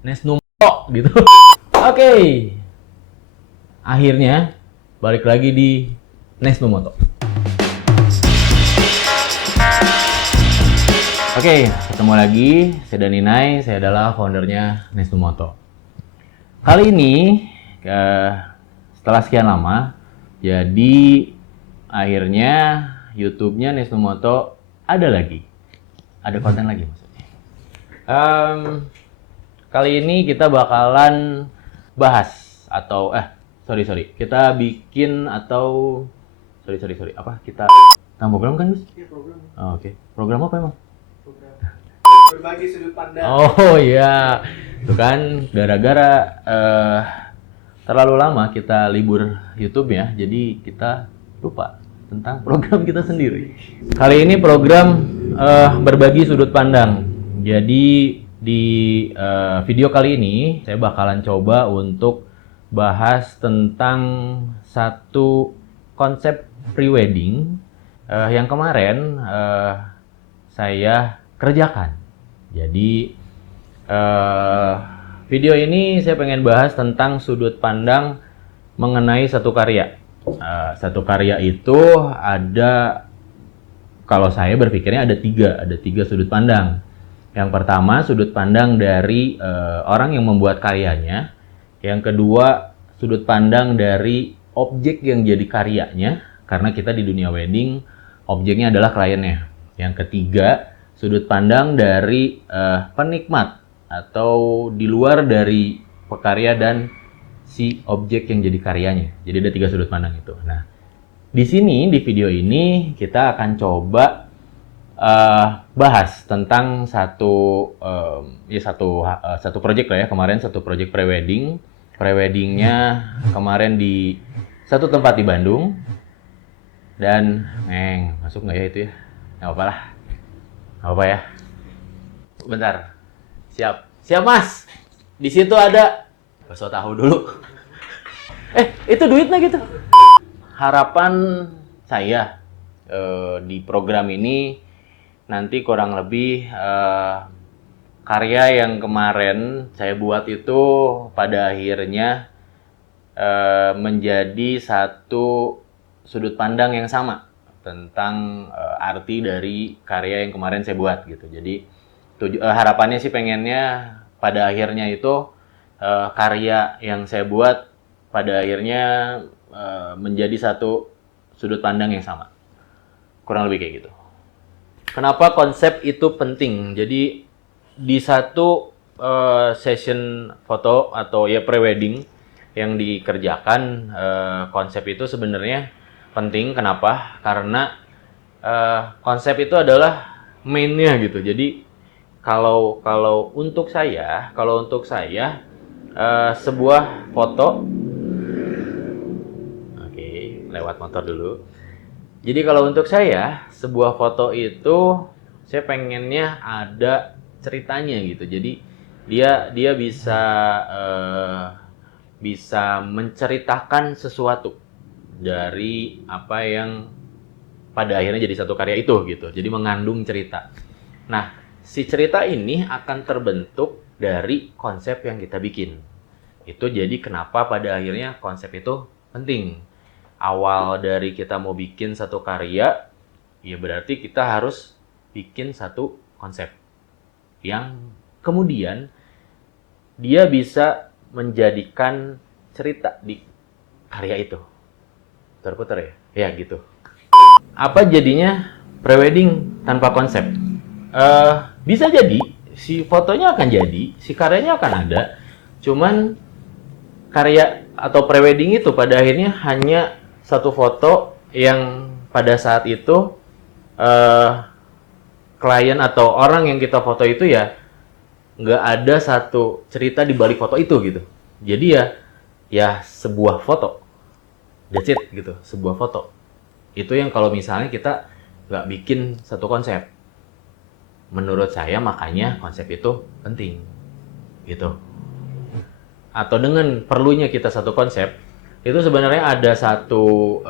Nesnumoto gitu. Oke. Akhirnya balik lagi di Nesnumoto. Oke, ketemu lagi. Saya Daninai, saya adalah foundernya Nesnumoto. Kali ini setelah sekian lama, jadi akhirnya YouTube-nya Nesnumoto ada konten lagi maksudnya. Kali ini kita bakalan bahas atau kita bikin atau kita program kan, Gus? Iya, program. Oh, oke. Program apa emang? Program berbagi sudut pandang. Oh iya, itu kan gara-gara terlalu lama kita libur YouTube ya, jadi kita lupa tentang program kita sendiri. Kali ini program berbagi sudut pandang. Jadi di video kali ini saya bakalan coba untuk bahas tentang satu konsep prewedding yang kemarin saya kerjakan. Jadi video ini saya pengen bahas tentang sudut pandang mengenai satu karya. Satu karya itu ada, kalau saya berpikirnya ada tiga sudut pandang. Yang pertama, sudut pandang dari orang yang membuat karyanya. Yang kedua, sudut pandang dari objek yang jadi karyanya, karena kita di dunia wedding, objeknya adalah kliennya. Yang ketiga, sudut pandang dari penikmat atau di luar dari pekarya dan si objek yang jadi karyanya. Jadi ada tiga sudut pandang itu. Nah, di sini di video ini kita akan coba bahas tentang satu project lah ya. Kemarin satu project preweddingnya kemarin di satu tempat di Bandung. Dan masuk nggak ya itu ya? Nggak apa lah. Nggak apa ya. Bentar. Siap Mas. Di situ ada bakso tahu dulu. Itu duitnya gitu. Harapan saya di program ini nanti kurang lebih karya yang kemarin saya buat itu pada akhirnya menjadi satu sudut pandang yang sama tentang arti dari karya yang kemarin saya buat gitu. Jadi harapannya sih pengennya pada akhirnya itu karya yang saya buat pada akhirnya menjadi satu sudut pandang yang sama. Kurang lebih kayak gitu. Kenapa konsep itu penting? Jadi di satu session foto atau ya prewedding yang dikerjakan, konsep itu sebenarnya penting. Kenapa? Karena konsep itu adalah mainnya gitu. Jadi kalau untuk saya sebuah foto, oke, lewat motor dulu. Jadi kalau untuk saya, sebuah foto itu saya pengennya ada ceritanya gitu. Jadi dia bisa menceritakan sesuatu dari apa yang pada akhirnya jadi satu karya itu gitu. Jadi mengandung cerita. Nah, si cerita ini akan terbentuk dari konsep yang kita bikin. Itu jadi kenapa pada akhirnya konsep itu penting. Awal dari kita mau bikin satu karya, ya berarti kita harus bikin satu konsep yang kemudian dia bisa menjadikan cerita di karya itu. Putar-putar ya? Ya gitu. Apa jadinya prewedding tanpa konsep? Bisa jadi, si fotonya akan jadi, si karyanya akan ada, cuman karya atau prewedding itu pada akhirnya hanya satu foto yang pada saat itu klien atau orang yang kita foto itu ya nggak ada satu cerita di balik foto itu gitu. Jadi ya sebuah foto, that's it gitu, sebuah foto. Itu yang kalau misalnya kita nggak bikin satu konsep. Menurut saya makanya konsep itu penting gitu. Atau dengan perlunya kita satu konsep, itu sebenarnya ada satu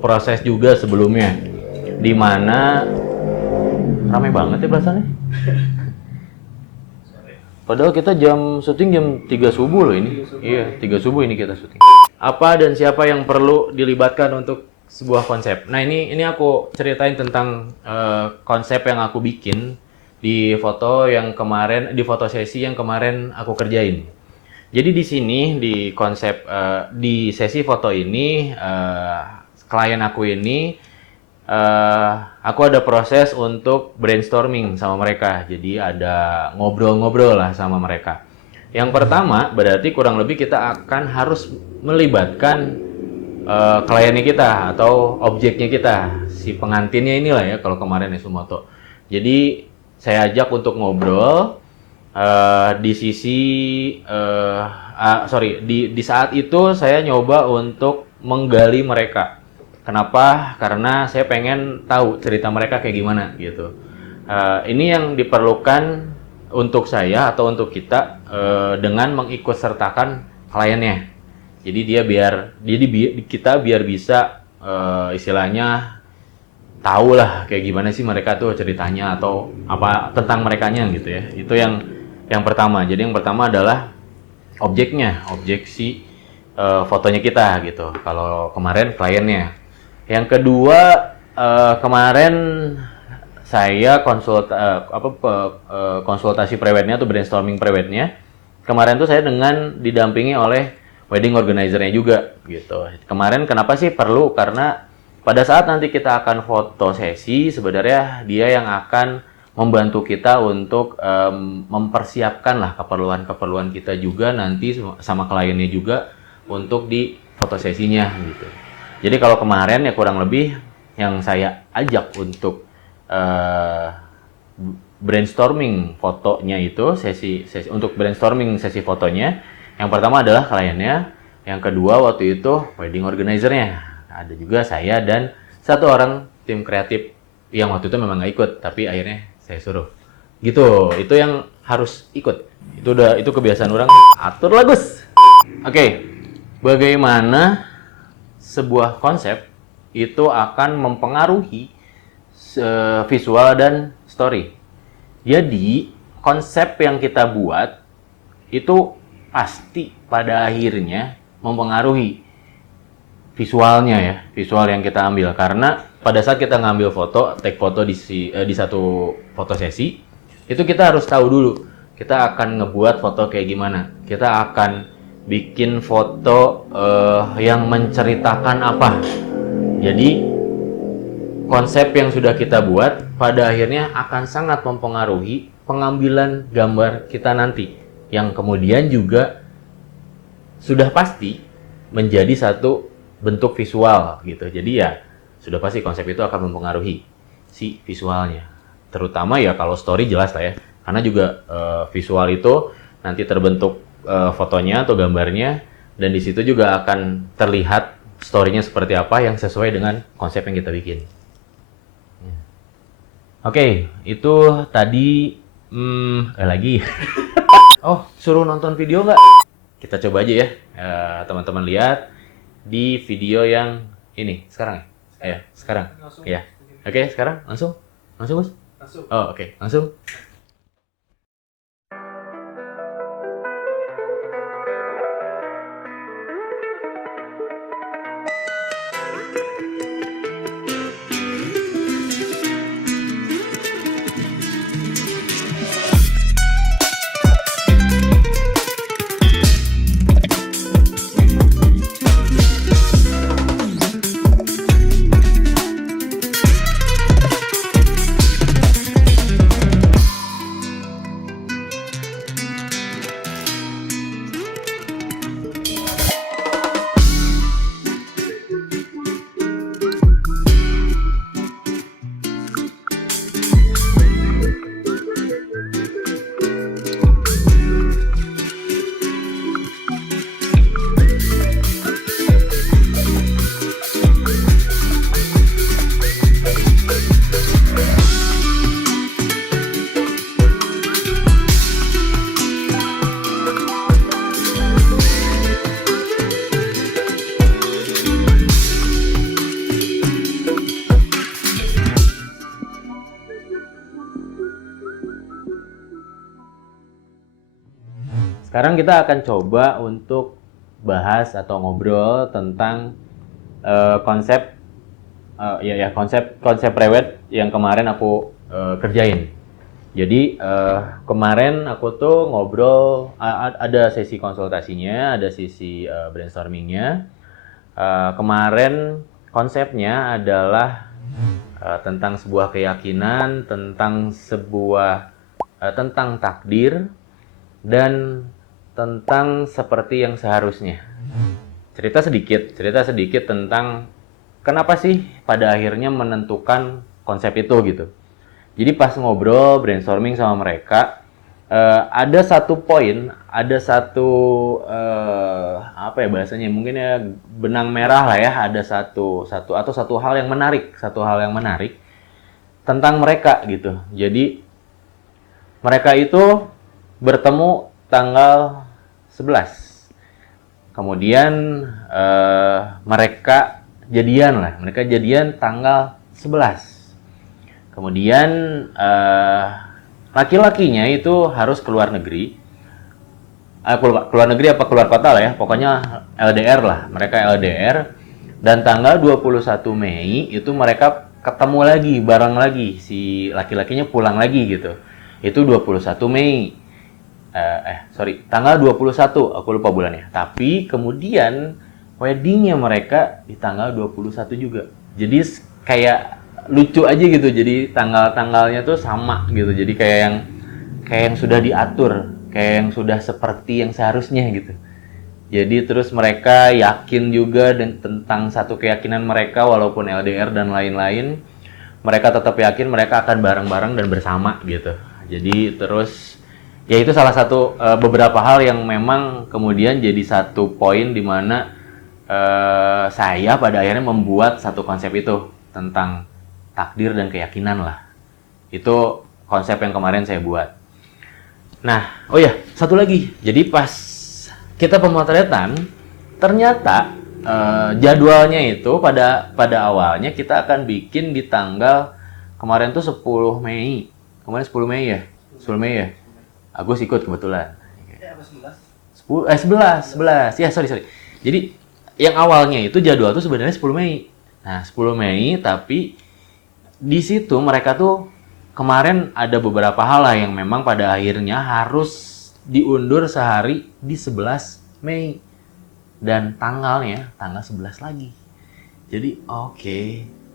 proses juga sebelumnya, di mana ramai banget ya perasaannya. Padahal kita syuting jam 3 subuh loh ini. 3 subuh. Iya, 3 subuh ini kita syuting. Apa dan siapa yang perlu dilibatkan untuk sebuah konsep? Nah, ini aku ceritain tentang konsep yang aku bikin di foto di foto sesi yang kemarin aku kerjain. Jadi di sini di konsep di sesi foto ini klien aku ini aku ada proses untuk brainstorming sama mereka. Jadi ada ngobrol-ngobrol lah sama mereka. Yang pertama berarti kurang lebih kita akan harus melibatkan kliennya kita atau objeknya kita, si pengantinnya inilah ya kalau kemarin Sumoto. Jadi saya ajak untuk ngobrol di saat itu saya nyoba untuk menggali mereka. Kenapa? Karena saya pengen tahu cerita mereka kayak gimana gitu. Ini yang diperlukan untuk saya atau untuk kita dengan mengikut sertakan kliennya. Jadi kita biar bisa istilahnya tahu lah kayak gimana sih mereka tuh ceritanya atau apa tentang merekanya gitu ya. Itu yang pertama. Jadi yang pertama adalah objek si fotonya kita gitu. Kalau kemarin kliennya. Yang kedua kemarin saya konsultasi prewednya atau brainstorming prewednya. Kemarin tuh saya didampingi oleh wedding organizer-nya juga gitu. Kemarin kenapa sih perlu? Karena pada saat nanti kita akan foto sesi, sebenarnya dia yang akan membantu kita untuk mempersiapkan lah keperluan kita juga nanti sama kliennya juga untuk di foto sesinya gitu. Jadi kalau kemarin ya kurang lebih yang saya ajak untuk brainstorming fotonya itu sesi untuk brainstorming sesi fotonya. Yang pertama adalah kliennya, yang kedua waktu itu wedding organizer-nya. Ada juga saya dan satu orang tim kreatif yang waktu itu memang nggak ikut, tapi akhirnya saya suruh. Gitu, itu yang harus ikut. Itu kebiasaan orang. Atur lah Gus. Oke, bagaimana sebuah konsep itu akan mempengaruhi visual dan story. Jadi, konsep yang kita buat itu pasti pada akhirnya mempengaruhi visual yang kita ambil. Karena pada saat kita ngambil take foto di satu foto sesi, itu kita harus tahu dulu kita akan ngebuat foto kayak gimana. Kita akan bikin foto yang menceritakan apa. Jadi konsep yang sudah kita buat pada akhirnya akan sangat mempengaruhi pengambilan gambar kita nanti, yang kemudian juga sudah pasti menjadi satu bentuk visual gitu. Jadi ya sudah pasti konsep itu akan mempengaruhi si visualnya. Terutama ya kalau story jelas lah ya. Karena juga visual itu nanti terbentuk fotonya atau gambarnya, dan di situ juga akan terlihat story-nya seperti apa yang sesuai dengan konsep yang kita bikin. Oke, itu tadi lagi. Oh, suruh nonton video nggak? Kita coba aja ya, teman-teman lihat di video yang ini sekarang ya. Ayo, sekarang. Langsung. Ya. Oke, sekarang langsung Gus. Langsung. Oh, oke, langsung. Sekarang kita akan coba untuk bahas atau ngobrol tentang konsep konsep prewed yang kemarin aku kerjain. Jadi kemarin aku tuh ngobrol, ada sesi konsultasinya, ada sesi brainstormingnya. Kemarin konsepnya adalah tentang sebuah keyakinan, tentang takdir, dan tentang seperti yang seharusnya. Cerita sedikit tentang kenapa sih pada akhirnya menentukan konsep itu gitu. Jadi pas ngobrol, brainstorming sama mereka, ada satu poin, ada satu apa ya bahasanya, mungkin ya benang merah lah ya, ada satu hal yang menarik tentang mereka gitu. Jadi mereka itu bertemu tanggal 11. Kemudian mereka jadian tanggal 11. Kemudian laki-lakinya itu harus keluar negeri. Keluar negeri apa keluar kota lah ya, pokoknya LDR lah. Mereka LDR dan tanggal 21 Mei itu mereka ketemu lagi, bareng lagi, si laki-lakinya pulang lagi gitu. Itu 21 Mei. Tanggal 21, aku lupa bulannya. Tapi kemudian weddingnya mereka di tanggal 21 juga. Jadi kayak lucu aja gitu. Jadi tanggal-tanggalnya tuh sama gitu. Jadi kayak yang sudah diatur, kayak yang sudah seperti yang seharusnya gitu. Jadi terus mereka yakin juga tentang satu keyakinan mereka walaupun LDR dan lain-lain. Mereka tetap yakin mereka akan bareng-bareng dan bersama gitu. Jadi terus ya itu salah satu beberapa hal yang memang kemudian jadi satu poin di mana saya pada akhirnya membuat satu konsep itu tentang takdir dan keyakinan lah. Itu konsep yang kemarin saya buat. Nah, oh ya, satu lagi. Jadi pas kita pemotretan, ternyata jadwalnya itu pada awalnya kita akan bikin di tanggal kemarin tuh 10 Mei. Kemarin 10 Mei ya? 10 Mei ya? Agus ikut kebetulan. 11. Ya, sorry. Jadi yang awalnya itu jadwal tuh sebenarnya 10 Mei. Nah, 10 Mei tapi di situ mereka tuh kemarin ada beberapa hal lah yang memang pada akhirnya harus diundur sehari di 11 Mei. Dan tanggalnya tanggal 11 lagi. Jadi oke,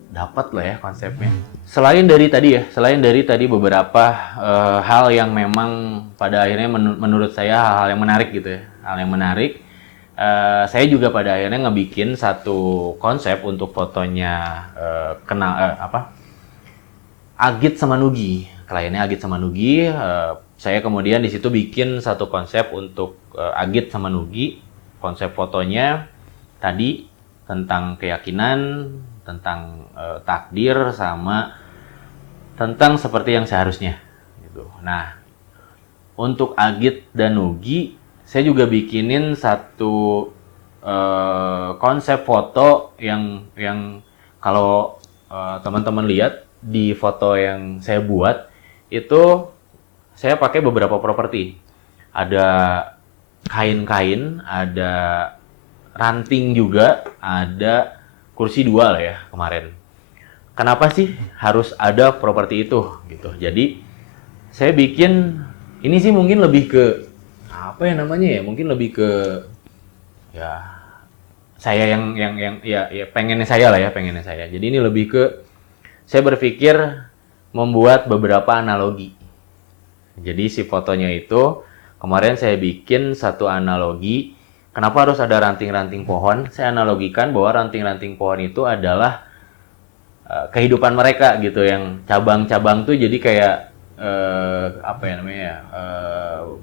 dapat lah ya konsepnya. Selain dari tadi beberapa hal yang memang pada akhirnya menurut saya hal yang menarik gitu ya. Hal yang menarik. Saya juga pada akhirnya ngebikin satu konsep untuk fotonya Agit sama Nugi. Kliennya Agit sama Nugi. Saya kemudian di situ bikin satu konsep untuk Agit sama Nugi. Konsep fotonya tadi tentang keyakinan, tentang takdir, sama tentang seperti yang seharusnya. Gitu. Nah, untuk Agit dan Nugi, saya juga bikinin satu konsep foto yang kalau teman-teman lihat di foto yang saya buat itu saya pakai beberapa properti. Ada kain-kain, ada ranting juga, ada kursi 2 lah ya kemarin. Kenapa sih harus ada properti itu gitu? Jadi saya bikin ini sih mungkin lebih ke apa ya namanya ya? Mungkin lebih ke ya saya yang pengennya saya. Jadi ini lebih ke saya berpikir membuat beberapa analogi. Jadi si fotonya itu kemarin saya bikin satu analogi. Kenapa harus ada ranting-ranting pohon? Saya analogikan bahwa ranting-ranting pohon itu adalah kehidupan mereka gitu. Yang cabang-cabang tuh jadi kayak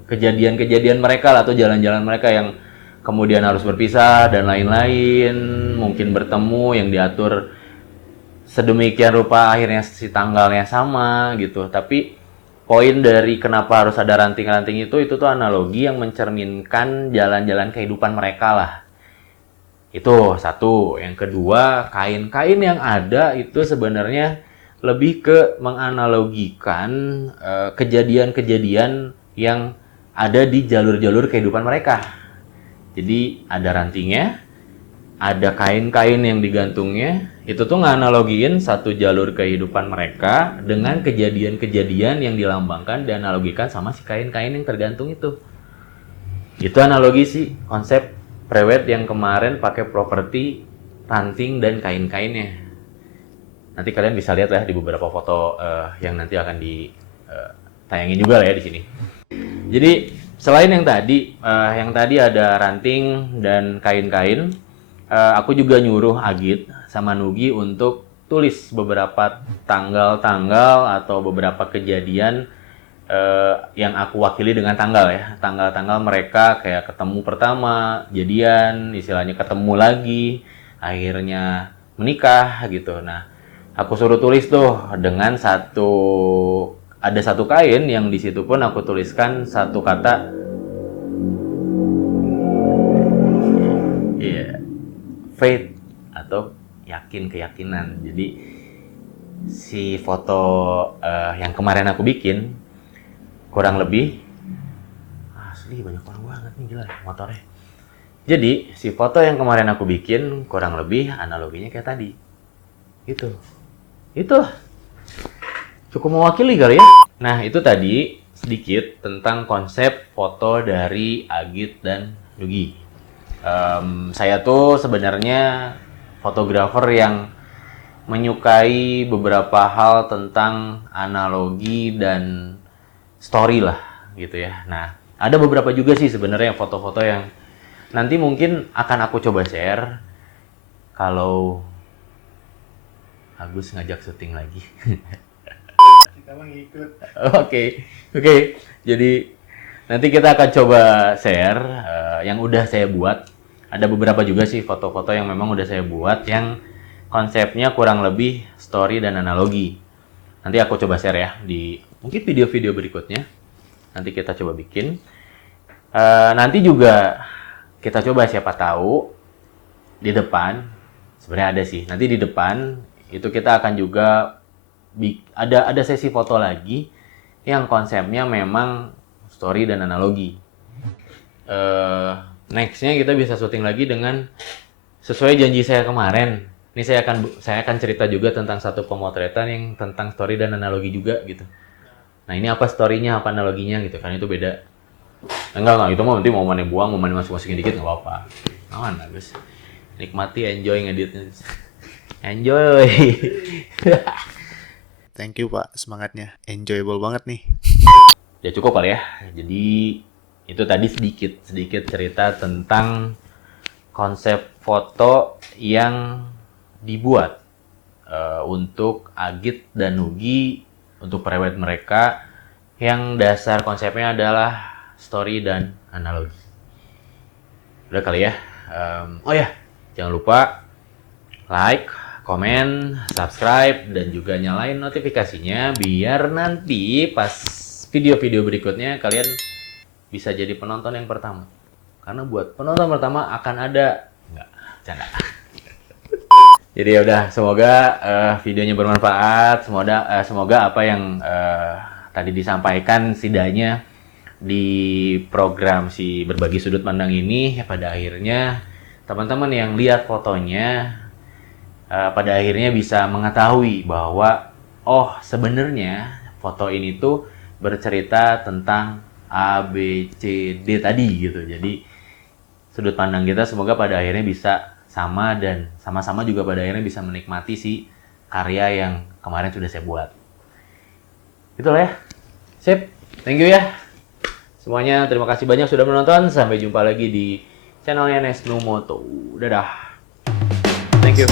kejadian-kejadian mereka lah, atau jalan-jalan mereka yang kemudian harus berpisah dan lain-lain. Mungkin bertemu yang diatur sedemikian rupa akhirnya si tanggalnya sama gitu. Tapi poin dari kenapa harus ada ranting-ranting itu tuh analogi yang mencerminkan jalan-jalan kehidupan mereka lah. Itu satu. Yang kedua, kain-kain yang ada itu sebenarnya lebih ke menganalogikan kejadian-kejadian yang ada di jalur-jalur kehidupan mereka. Jadi ada rantingnya, ada kain-kain yang digantungnya, itu tuh nganalogiin satu jalur kehidupan mereka dengan kejadian-kejadian yang dilambangkan dan analogikan sama si kain-kain yang tergantung itu. Itu analogi sih konsep prewed yang kemarin pakai properti ranting dan kain-kainnya. Nanti kalian bisa lihat ya di beberapa foto yang nanti akan ditayangin juga lah ya di sini. Jadi selain yang tadi ada ranting dan kain-kain, aku juga nyuruh Agit sama Nugi untuk tulis beberapa tanggal-tanggal atau beberapa kejadian yang aku wakili dengan tanggal ya. Tanggal-tanggal mereka kayak ketemu pertama, jadian, istilahnya ketemu lagi, akhirnya menikah gitu. Nah, aku suruh tulis tuh dengan ada satu kain yang di situ pun aku tuliskan satu kata faith atau yakin, keyakinan. Jadi si foto yang kemarin aku bikin kurang lebih asli banyak orang banget nih, gila motornya. Jadi si foto yang kemarin aku bikin kurang lebih analoginya kayak tadi. Itulah. Cukup mewakili kali ya. Nah, itu tadi sedikit tentang konsep foto dari Agit dan Nugi. Saya tuh sebenarnya fotografer yang menyukai beberapa hal tentang analogi dan story lah gitu ya. Nah, ada beberapa juga sih sebenarnya foto-foto yang nanti mungkin akan aku coba share kalau Agus ngajak syuting lagi. Kita mah ngikut. Oke. Jadi nanti kita akan coba share yang udah saya buat. Ada beberapa juga sih foto-foto yang memang udah saya buat yang konsepnya kurang lebih story dan analogi. Nanti aku coba share ya di mungkin video-video berikutnya. Nanti kita coba bikin. Nanti juga kita coba siapa tahu di depan sebenarnya ada sih. Nanti di depan itu kita akan juga ada sesi foto lagi yang konsepnya memang story dan analogi. Nextnya kita bisa syuting lagi dengan sesuai janji saya kemarin. Ini saya akan cerita juga tentang satu pemotretan yang tentang story dan analogi juga gitu. Nah, ini apa story-nya, apa analoginya gitu kan, itu beda. Enggak, itu mah nanti mau mana buang, mau mana masukin dikit nggak apa-apa. Aman, bagus. Nikmati, enjoy ngeditnya. Enjoy. Thank you Pak, semangatnya. Enjoyable banget nih. Ya cukup kali ya. Jadi itu tadi sedikit cerita tentang konsep foto yang dibuat untuk Agit dan Nugi untuk prewed mereka yang dasar konsepnya adalah story dan analogi. Udah kali ya. Oh ya, jangan lupa like, komen, subscribe, dan juga nyalain notifikasinya biar nanti pas video-video berikutnya kalian bisa jadi penonton yang pertama. Karena buat penonton pertama akan ada canda. Jadi ya udah, semoga videonya bermanfaat. Semoga apa yang tadi disampaikan setidaknya di program si berbagi sudut pandang ini ya, pada akhirnya teman-teman yang lihat fotonya pada akhirnya bisa mengetahui bahwa oh sebenarnya foto ini tuh bercerita tentang A, B, C, D tadi gitu. Jadi sudut pandang kita semoga pada akhirnya bisa sama dan sama-sama juga pada akhirnya bisa menikmati si karya yang kemarin sudah saya buat. Itulah ya. Sip. Thank you ya. Semuanya terima kasih banyak sudah menonton. Sampai jumpa lagi di channelnya Nesnu Moto. Dadah. Thank you.